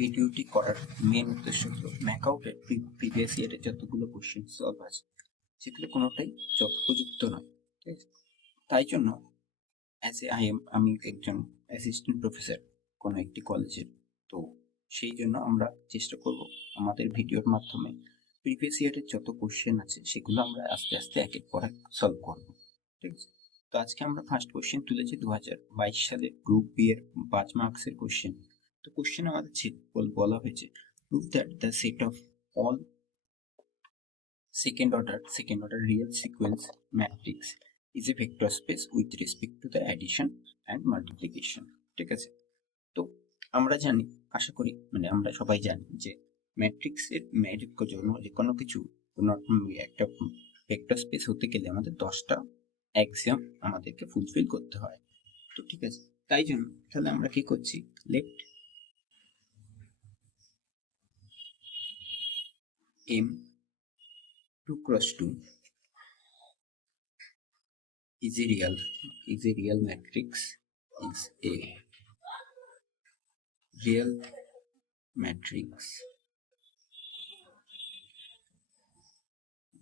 ভিডিওটি করার মেন উদ্দেশ্য হলো ম্যাকআউটের প্রিভিয়াস ইয়ারের যতগুলো কোশ্চেন সলভ আছে সেগুলো কোনোটাই যথোপযুক্ত নয়, ঠিক আছে। তাই জন্য আমি একজন অ্যাসিস্ট্যান্ট প্রফেসর কোনো একটি কলেজের, তো সেই জন্য আমরা চেষ্টা করব আমাদের ভিডিওর মাধ্যমে প্রিভিয়াস ইয়ারের যত কোশ্চেন আছে সেগুলো আমরা আস্তে আস্তে এক এক করে সলভ করব, ঠিক আছে। তো আজকে আমরা ফার্স্ট কোশ্চেন তুলেছি 2022 সালের গ্রুপ বি এর 5 মার্কসের কোশ্চেন। তো কোশ্চেন আমাদের বলা হয়েছে prove that the set of all second order real sequence matrix is a vector space with respect to the addition and multiplication, ঠিক আছে। তো আমরা জানি, আশা করি আমরা সবাই জানি যে ম্যাট্রিক্সের জন্য যে কোনো কিছু একটা ভেক্টর স্পেস হতে গেলে আমাদের 10টা অ্যাক্সিওম আমাদেরকে ফুলফিল করতে হয়। তো ঠিক আছে, তাই জন্য তাহলে আমরা কি করছি, late m 2 cross 2 is a real matrix, is a real matrix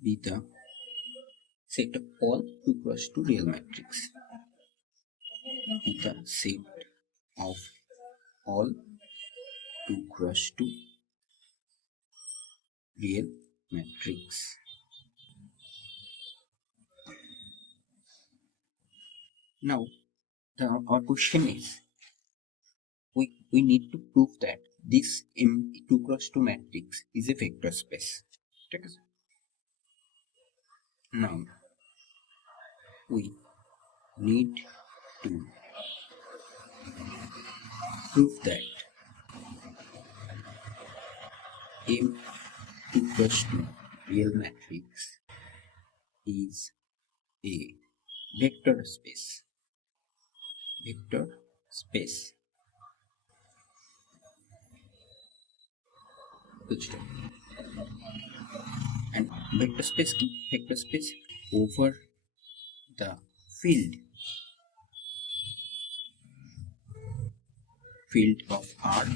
be the set of all 2 cross 2 real matrix, be the set of all 2 cross 2 real matrix. Now our question is, we need to prove that this M2 cross 2 matrix is a vector space, ঠিক আছে। Now we need to prove that M2 cross 2 real matrix is a vector space. And vector space over the field of R,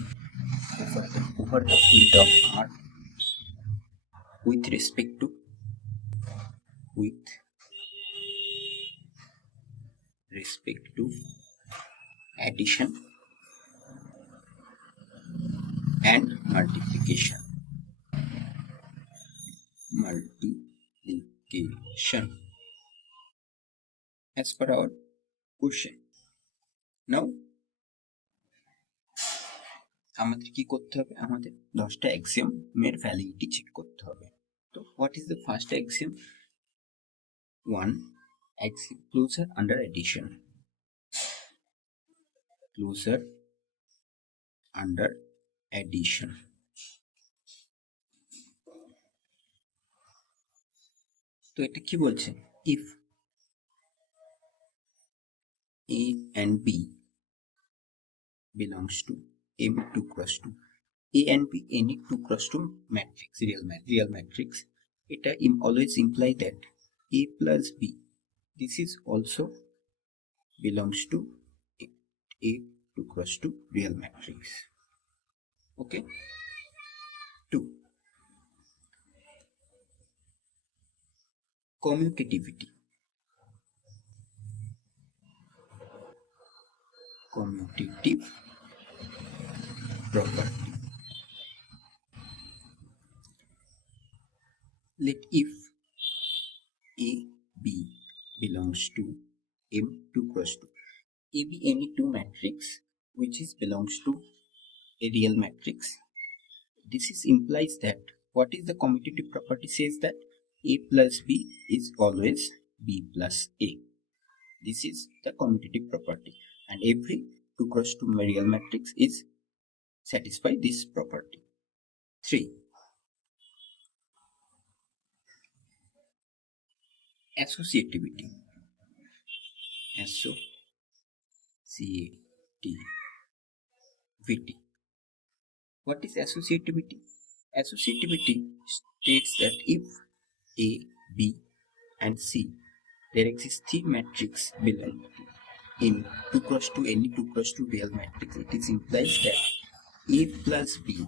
over the field of R with respect to addition and multiplication. As per our question. Now আমাদের কি করতে হবে, আমাদের 10টা axiom এর validity check করতে হবে। তো what is the first axiom? 1 axiom closure under addition, তো এটা কি বলছে, if a and b belongs to M2 cross 2, a and b any 2 cross 2 matrix, real matrix, এটা always imply that a plus b, this is also belongs to a 2 cross 2 real matrix. Okay. 2, commutativity commutative property. Let if a b belongs to M2 cross 2, a be any 2 matrix which is belongs to a real matrix, this is implies that what is the commutative property, says that a plus b is always b plus a. This is the commutative property, and every 2 cross 2 real matrix is satisfy this property. 3, associativity. What is associativity? Associativity states that if A, B and C, there exists 3 matrix belong in 2 cross 2, any 2 cross 2 real matrix, it is implies that A plus B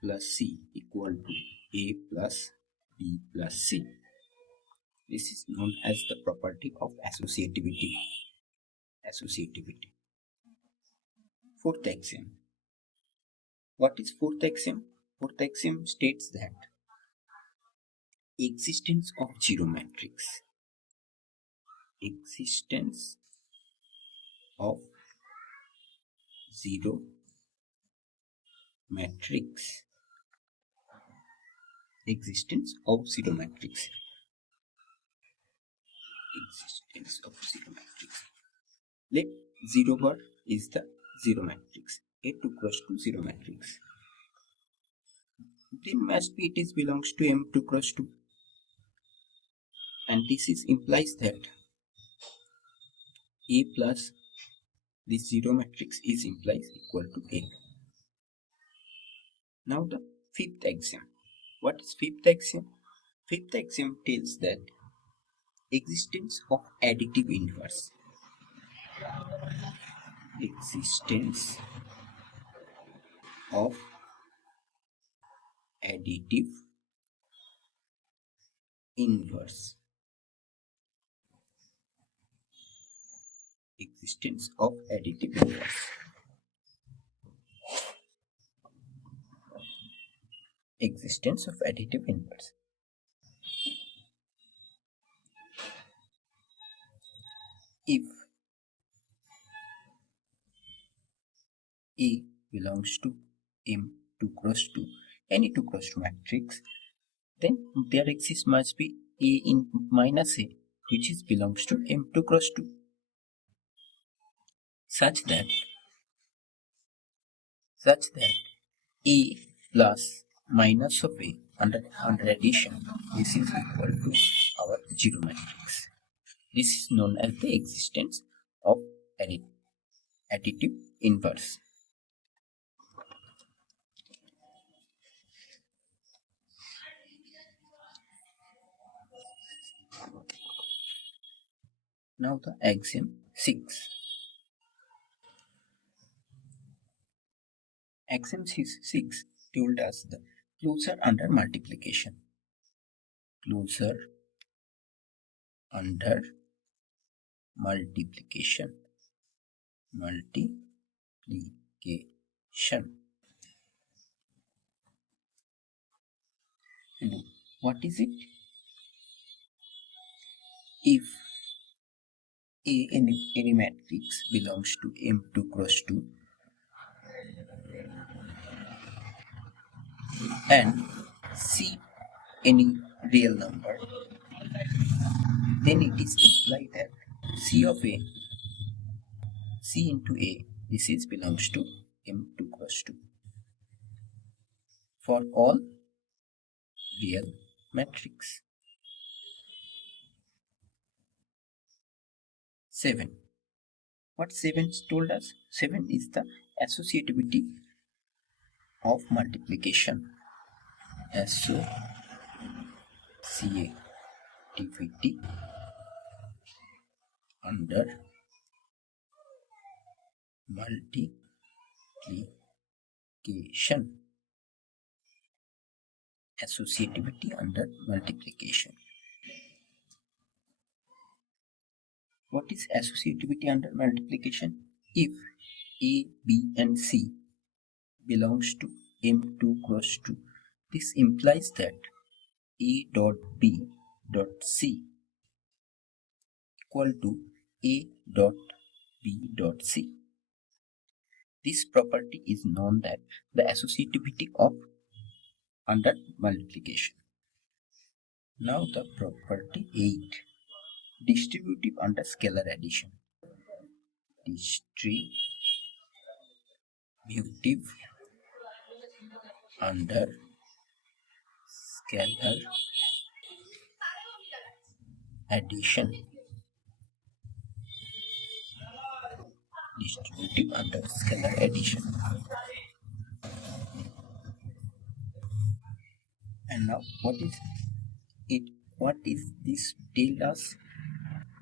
plus C equal to A plus B plus C. This is known as the property of associativity. Fourth axiom. What is fourth axiom? Fourth axiom states that existence of zero matrix. Existence of zero matrix. Existence of zero matrix. Existence of zero matrix. Let 0 bar is the zero matrix. A2 cross 2 zero matrix. Then must be it is belongs to M2 cross 2. And this is implies that A plus this zero matrix is implies equal to A. Now the fifth axiom. What is fifth axiom? Fifth axiom tells that existence of additive inverse. Existence of additive inverse. Existence of additive inverse. Existence of additive inverse. If A belongs to M2 cross 2, any 2 cross 2 matrix, then there exists must be A in minus A, which is belongs to M2 cross 2, such that A plus minus of A under addition, this is equal to our zero matrix. This is known as the existence of additive inverse. Now the axiom 6. Axiom 6 told us the closure under multiplication. Closure under multiplication. And what is it? If any matrix belongs to M2 cross 2 and C any real number, then it is implied that C of A, C into A, this is belongs to M2 cross 2 for all real matrix. 7. What 7 told us? 7 is the associativity of multiplication. Associativity under multiplication. Associativity under multiplication. What is associativity under multiplication? If A, B and C belongs to M2 cross 2, this implies that A dot B dot C equal to A dot B dot C. This property is known as the associativity of under multiplication. Now the property 8. Distributive under scalar addition. Distributive under scalar addition. Distributive under scalar addition. And now what is it? What is this tell us?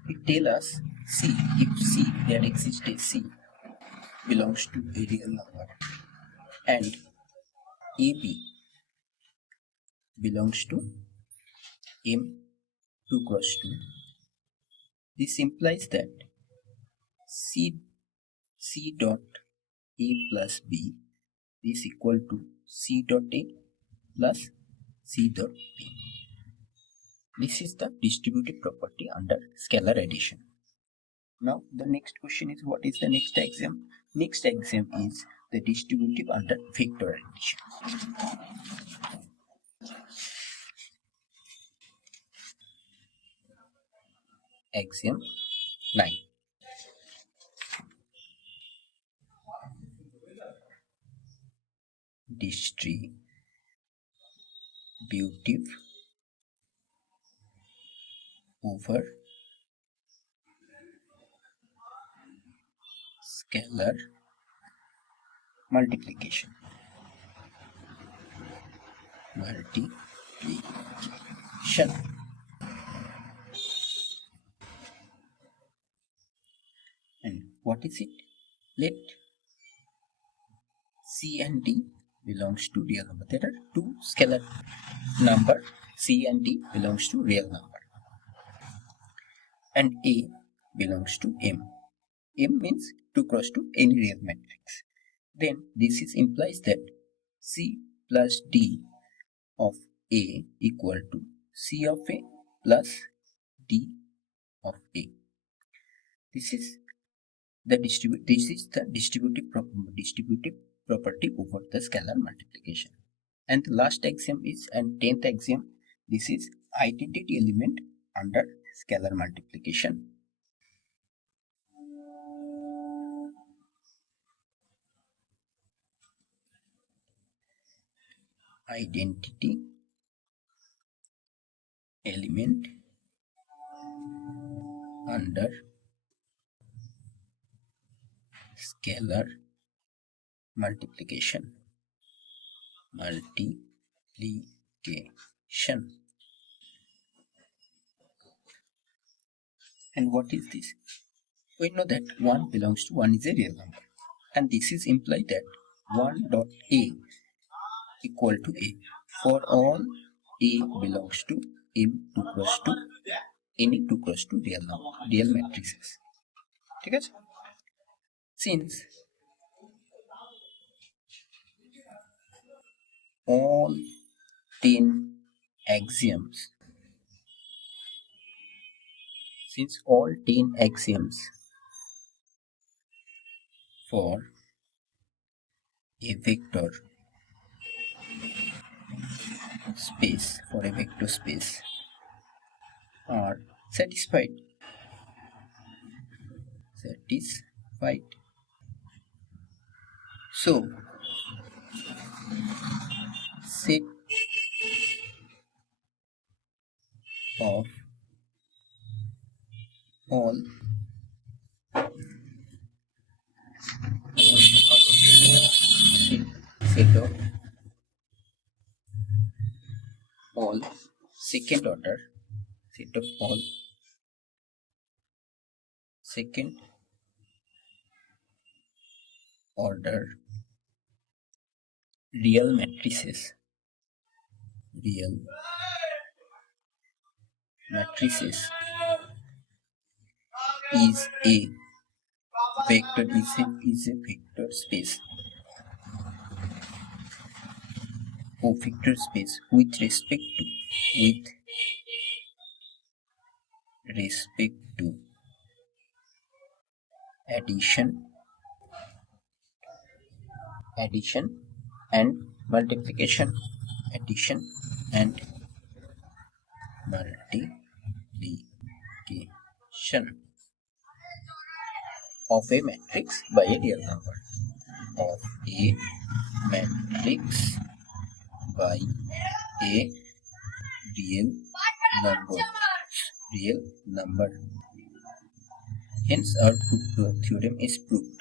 It tell us C, if C there exists a C, belongs to a real number and AB belongs to M2 cross 2, this implies that C dot A plus B is equal to C dot A plus C dot B. This is the distributive property under scalar addition. Now the next question is, what is the next axiom? Next axiom is the distributive under vector addition. Axiom 9. Distributive over scalar multiplication. And what is it? Let C and D belongs to real number. There are two scalar number, C and D belongs to real number, and A belongs to M. M means 2 cross 2, any real matrix. Then this is implies that C plus D of A equal to C of A plus D of A. This is the distributive property over the scalar multiplication. And the last axiom is, and 10th axiom, this is identity element under scalar multiplication. Identity element under scalar multiplication. And what is this? We know that 1 belongs to 1 is a real number, and this is implied that 1 dot A equal to A for all A belongs to M2 cross 2, any 2 cross 2 real matrices. Okay? Since all 10 axioms for a vector space are satisfied. So set of all second order real matrices is a vector space with respect to addition and multiplication of a matrix by a real number. Of a matrix by a real number. Hence our theorem is proved.